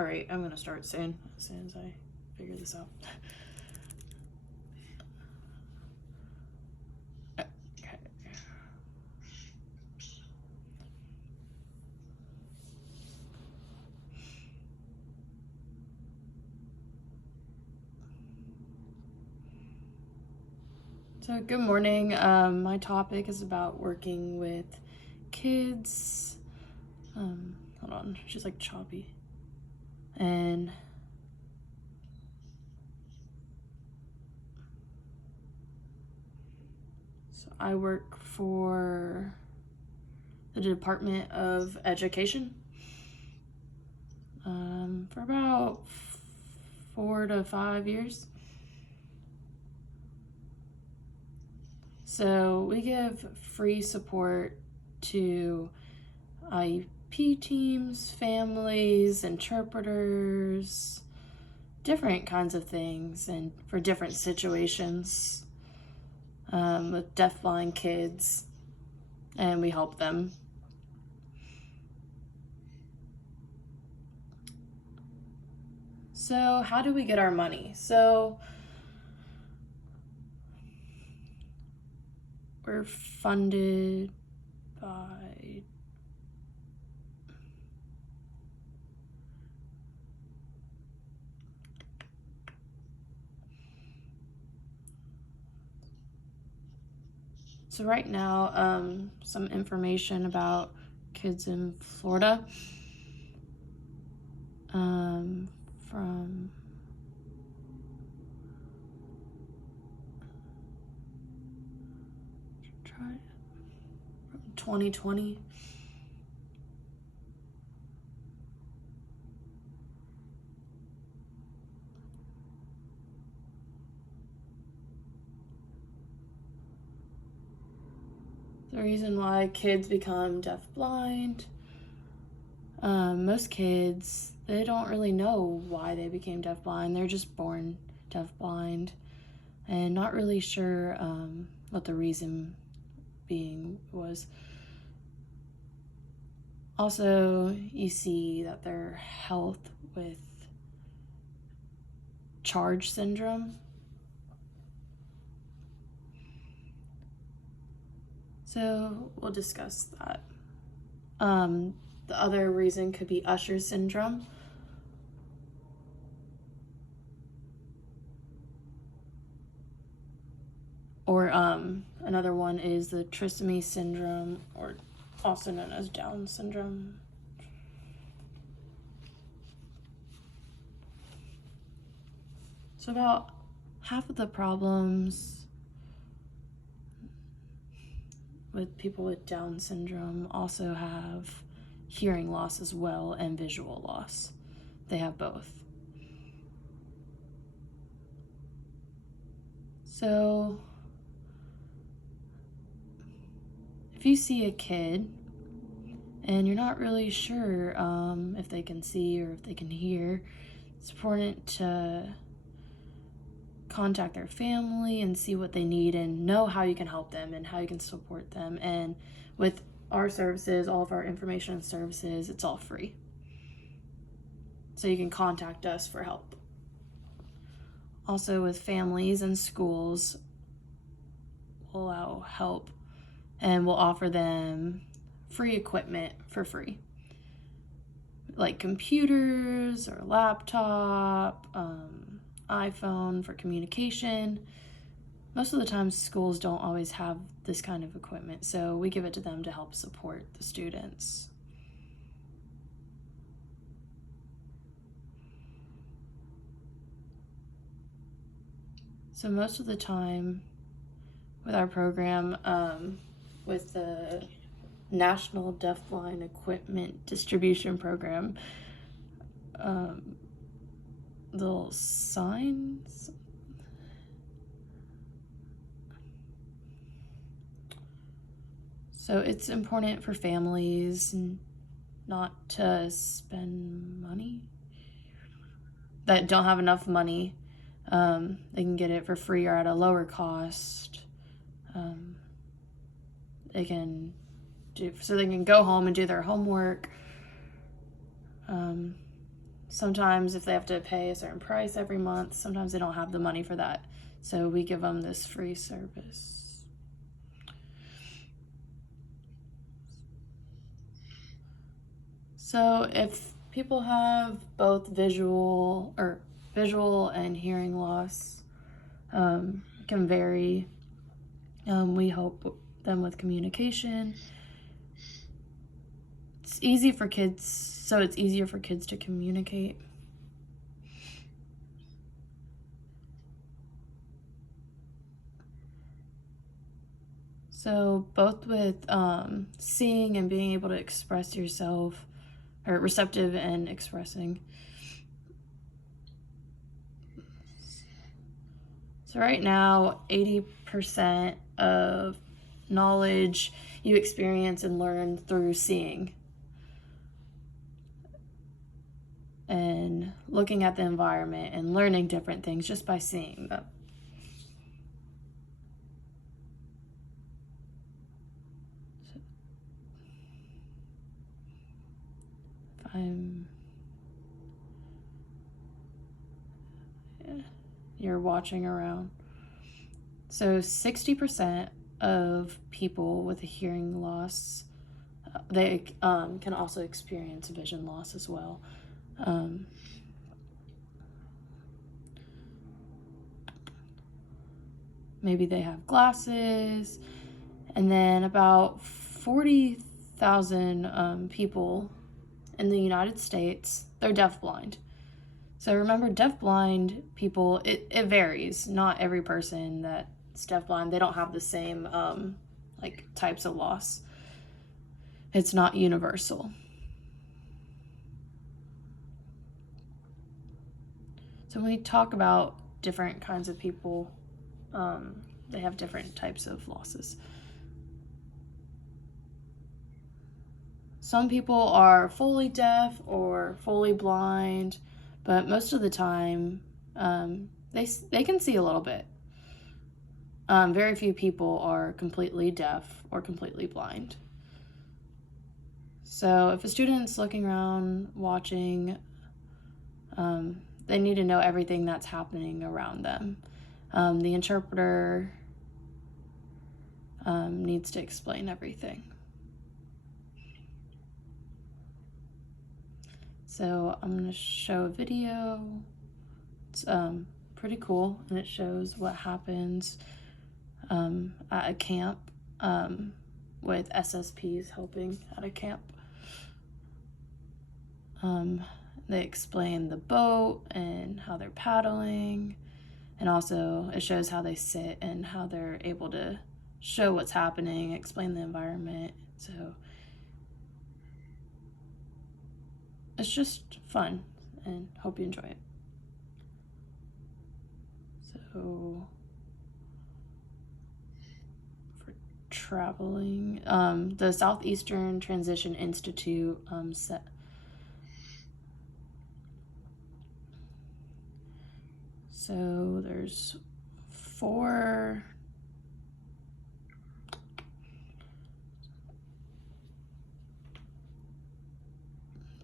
All right, I'm gonna start soon, as soon as I figure this out. Okay. So good morning. My topic is about working with kids. Hold on, she's like choppy. And so I work for the Department of Education for about 4 to 5 years. So we give free support to IEP teams, families, interpreters, different kinds of things, and for different situations with deafblind kids, and we help them. So how do we get our money? So we're funded by so right now, some information about kids in Florida. From 2020. The reason why kids become deafblind. Most kids, they don't really know why they became deafblind. They're just born deafblind and not really sure what the reason being was. Also, you see that their health with charge syndrome. So we'll discuss that. The other reason could be Usher syndrome. Or another one is the trisomy syndrome, or also known as Down syndrome. So about half of the problems with people with Down syndrome also have hearing loss as well and visual loss. They have both. So if you see a kid and you're not really sure if they can see or if they can hear, it's important to contact their family and see what they need and know how you can help them and how you can support them. And with our services, all of our information and services, it's all free. So you can contact us for help. Also with families and schools, we'll allow help and we'll offer them free equipment for free. Like computers or laptop, iPhone for communication. Most of the time schools don't always have this kind of equipment, so we give it to them to help support the students. So most of the time with our program, with the National Deafblind Equipment Distribution Program, little signs. So it's important for families not to spend money, that don't have enough money. They can get it for free or at a lower cost. They can go home and do their homework. Sometimes if they have to pay a certain price every month, sometimes they don't have the money for that. So we give them this free service. So if people have both visual and hearing loss, can vary. We help them with communication. It's easier for kids to communicate. So both with seeing and being able to express yourself, or receptive and expressing. So right now, 80% of knowledge you experience and learn through seeing and looking at the environment and learning different things just by seeing them. You're watching around. So 60% of people with a hearing loss, they can also experience vision loss as well. Maybe they have glasses, and then about 40,000 people in the United States, they're deafblind. So remember, deafblind people, it varies. Not every person that's deafblind, they don't have the same types of loss. It's not universal. So when we talk about different kinds of people, they have different types of losses. Some people are fully deaf or fully blind, but most of the time, they can see a little bit. Very few people are completely deaf or completely blind. So if a student's looking around, watching, they need to know everything that's happening around them. The interpreter needs to explain everything. So I'm going to show a video. It's pretty cool, and it shows what happens at a camp with SSPs helping at a camp. They explain the boat and how they're paddling, and also it shows how they sit and how they're able to show what's happening, explain the environment. So it's just fun, and hope you enjoy it. So for traveling, the Southeastern Transition Institute set. So there's 4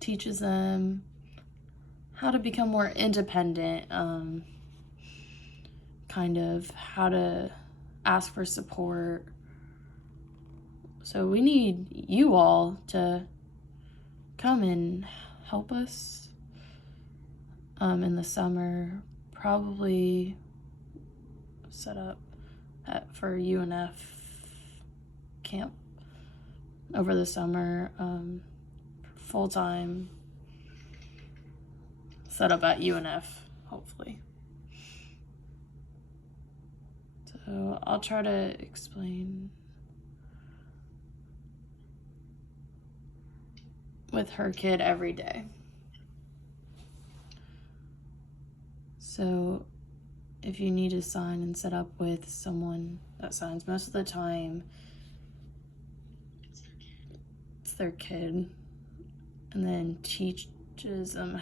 teaches them how to become more independent, kind of how to ask for support. So we need you all to come and help us in the summer, probably set up for UNF camp over the summer, full-time set up at UNF, hopefully. So I'll try to explain with her kid every day. So if you need to sign and set up with someone that signs, most of the time it's their kid, and then teaches them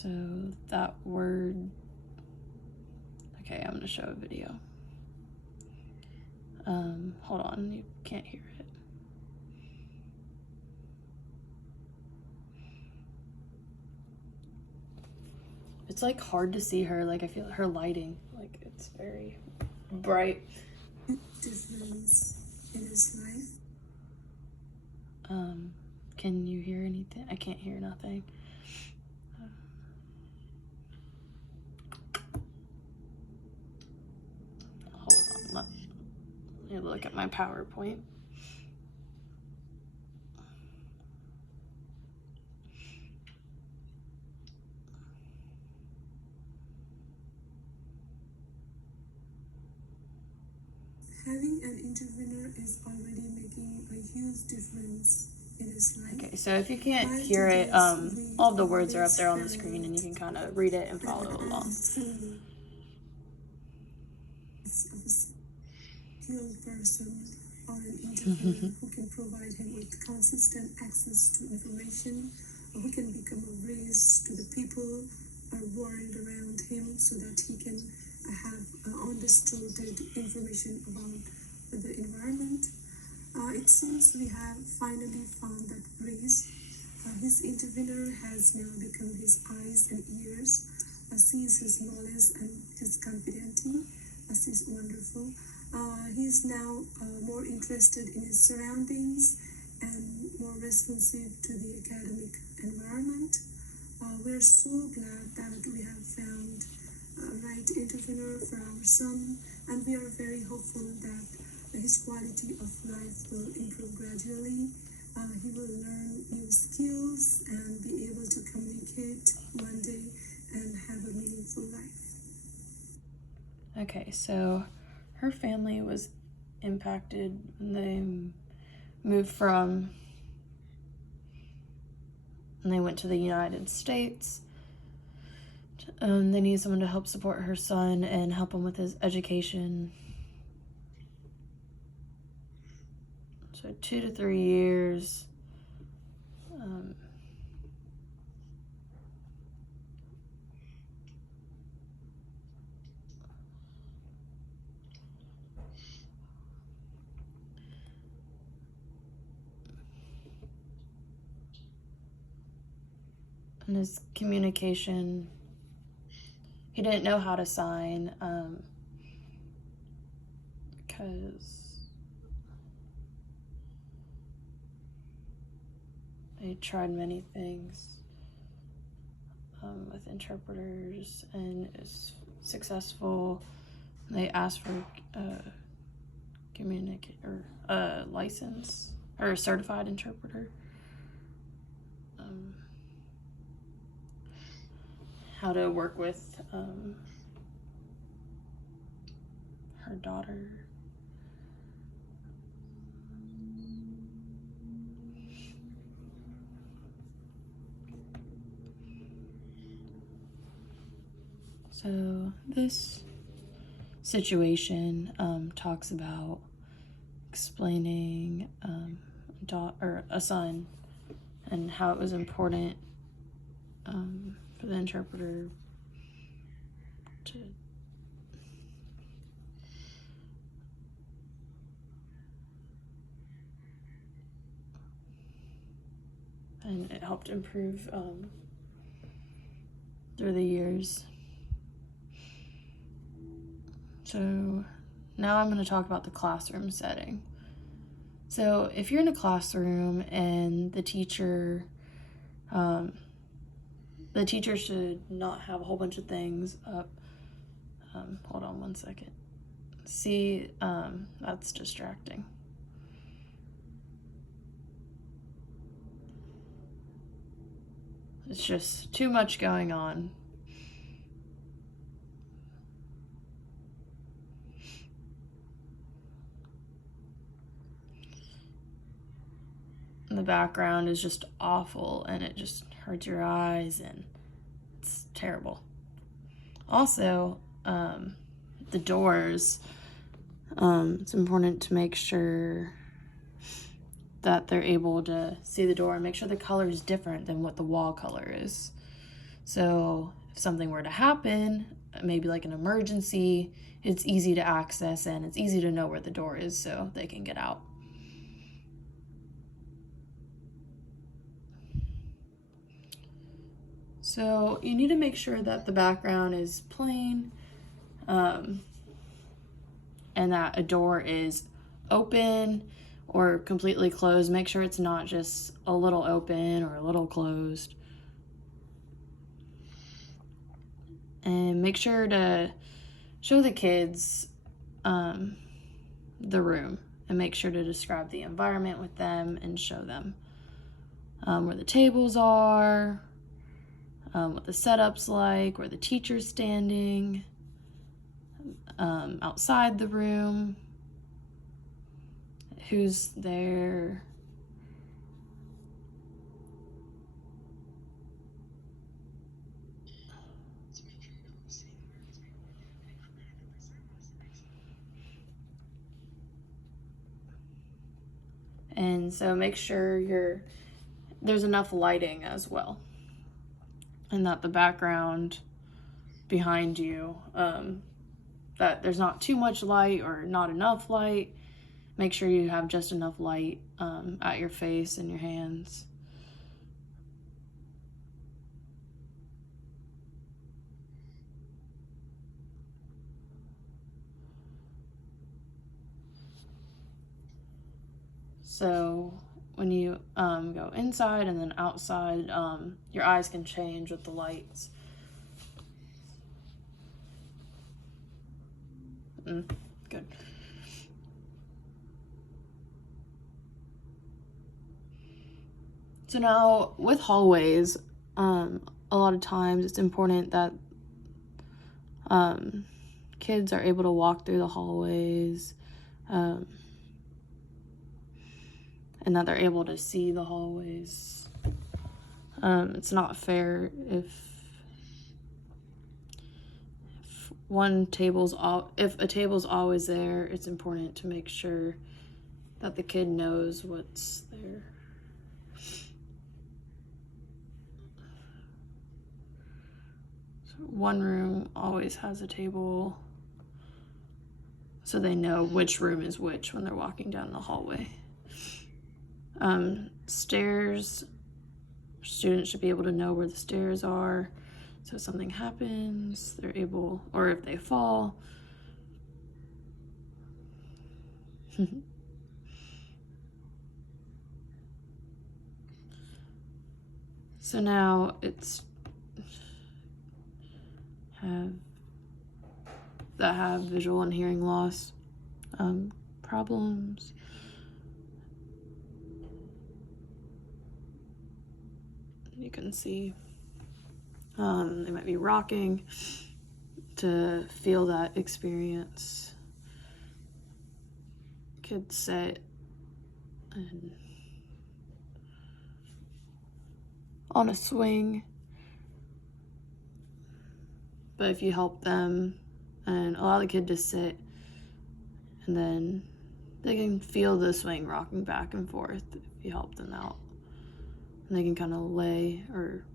So that word, okay, I'm gonna show a video. Hold on, you can't hear it. It's like hard to see her, like I feel her lighting, like it's very bright. Difference in his life. Can you hear anything? I can't hear nothing. Hold on, let me look at my PowerPoint. Having an intervener is already making a huge difference in his life. Okay, so if you can't hear it, all the words are up there on the screen and you can kind of read it and follow along. Of a skilled person or an intervener who can provide him with consistent access to information, or who can become a breeze to the people or world around him so that he can have understood information about the environment. It seems we have finally found that breeze. His intervener has now become his eyes and ears, sees his knowledge and his confidence. He's wonderful. He's now more interested in his surroundings and more responsive to the academic environment. We're so glad that we have found a right intervener for our son, and we are very hopeful that his quality of life will improve gradually. He will learn new skills and be able to communicate one day and have a meaningful life. Okay, so her family was impacted when they moved from, and they went to the United States. They need someone to help support her son and help him with his education. So 2 to 3 years. And his communication, he didn't know how to sign because they tried many things with interpreters, and it was successful. They asked for a license or a certified interpreter. How to work with her daughter. So this situation talks about explaining a son and how it was important for the interpreter to and it helped improve through the years. So now I'm going to talk about the classroom setting. So if you're in a classroom and the teacher should not have a whole bunch of things up. Hold on one second. See, that's distracting. It's just too much going on. The background is just awful and it just hurts your eyes and it's terrible. Also, the doors, it's important to make sure that they're able to see the door and make sure the color is different than what the wall color is. So if something were to happen, maybe like an emergency, it's easy to access and it's easy to know where the door is so they can get out. So you need to make sure that the background is plain, and that a door is open or completely closed. Make sure it's not just a little open or a little closed. And make sure to show the kids the room, and make sure to describe the environment with them and show them where the tables are, what the setup's like, where the teacher's standing, outside the room, who's there. And so make sure there's enough lighting as well, and that the background behind you, that there's not too much light or not enough light. Make sure you have just enough light at your face and your hands. So when you go inside and then outside, your eyes can change with the lights. Good. So now with hallways, a lot of times it's important that kids are able to walk through the hallways, and that they're able to see the hallways. It's not fair if a table's always there. It's important to make sure that the kid knows what's there. So one room always has a table, so they know which room is which when they're walking down the hallway. Stairs, students should be able to know where the stairs are, so if something happens, they're able, or if they fall. So now it's that have visual and hearing loss problems. You can see they might be rocking to feel that experience. Kids sit and on a swing, but if you help them and allow the kid to sit, and then they can feel the swing rocking back and forth if you help them out. And they can kind of lay or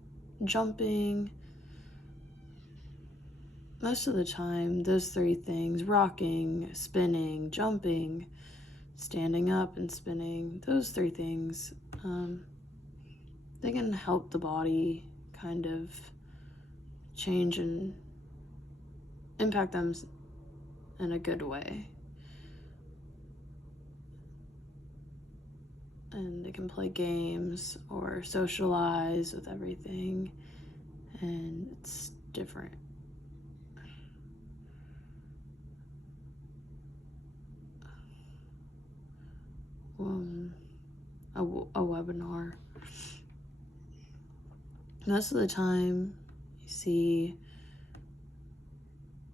jumping. Most of the time, those three things, rocking, spinning, jumping, standing up and spinning, those three things, they can help the body kind of change and impact them in a good way. And they can play games or socialize with everything, and it's different. A webinar. Most of the time you see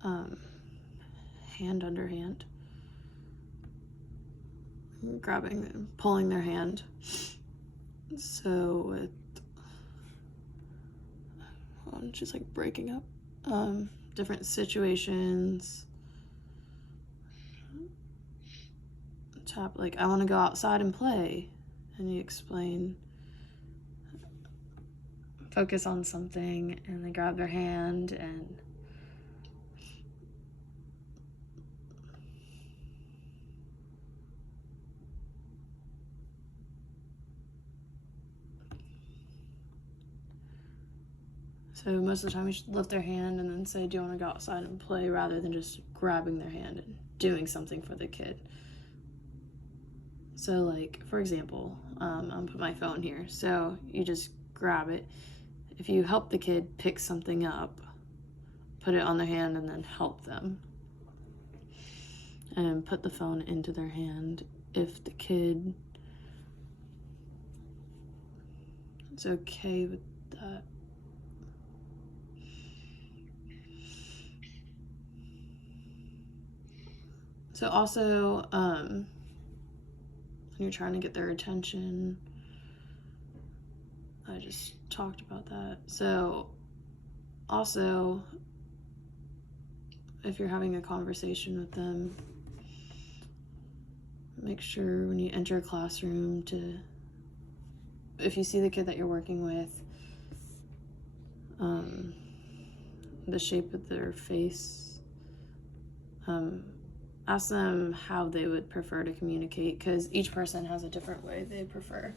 hand under hand, grabbing and pulling their hand. So with just like breaking up different situations. Tap, like, I want to go outside and play, and you explain focus on something and they grab their hand and so most of the time we should lift their hand and then say, do you want to go outside and play, rather than just grabbing their hand and doing something for the kid. So like, for example, I'm gonna put my phone here. So you just grab it. If you help the kid pick something up, put it on their hand and then help them. And put the phone into their hand. If the kid is okay with that. So also, when you're trying to get their attention, I just talked about that. So also, if you're having a conversation with them, make sure when you enter a classroom if you see the kid that you're working with, the shape of their face, ask them how they would prefer to communicate, because each person has a different way they prefer.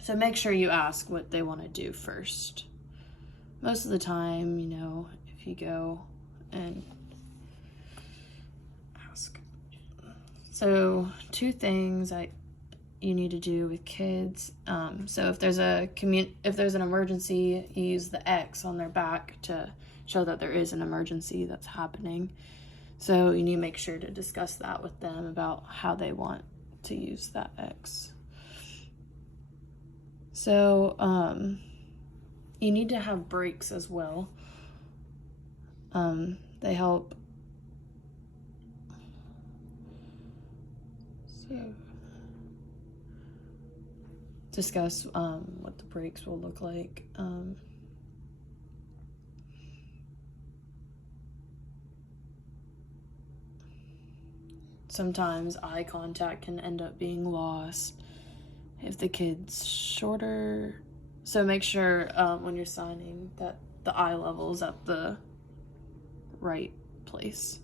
So make sure you ask what they want to do first. Most of the time, if you go and ask. So 2 things you need to do with kids. So if there's an emergency, you use the X on their back to show that there is an emergency that's happening. So you need to make sure to discuss that with them about how they want to use that X. So you need to have breaks as well. They help. So discuss what the breaks will look like. Sometimes eye contact can end up being lost if the kid's shorter. So make sure when you're signing that the eye level is at the right place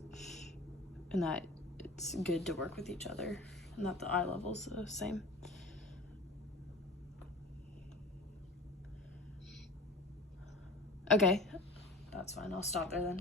and that it's good to work with each other and that the eye level's the same. Okay, that's fine. I'll stop there then.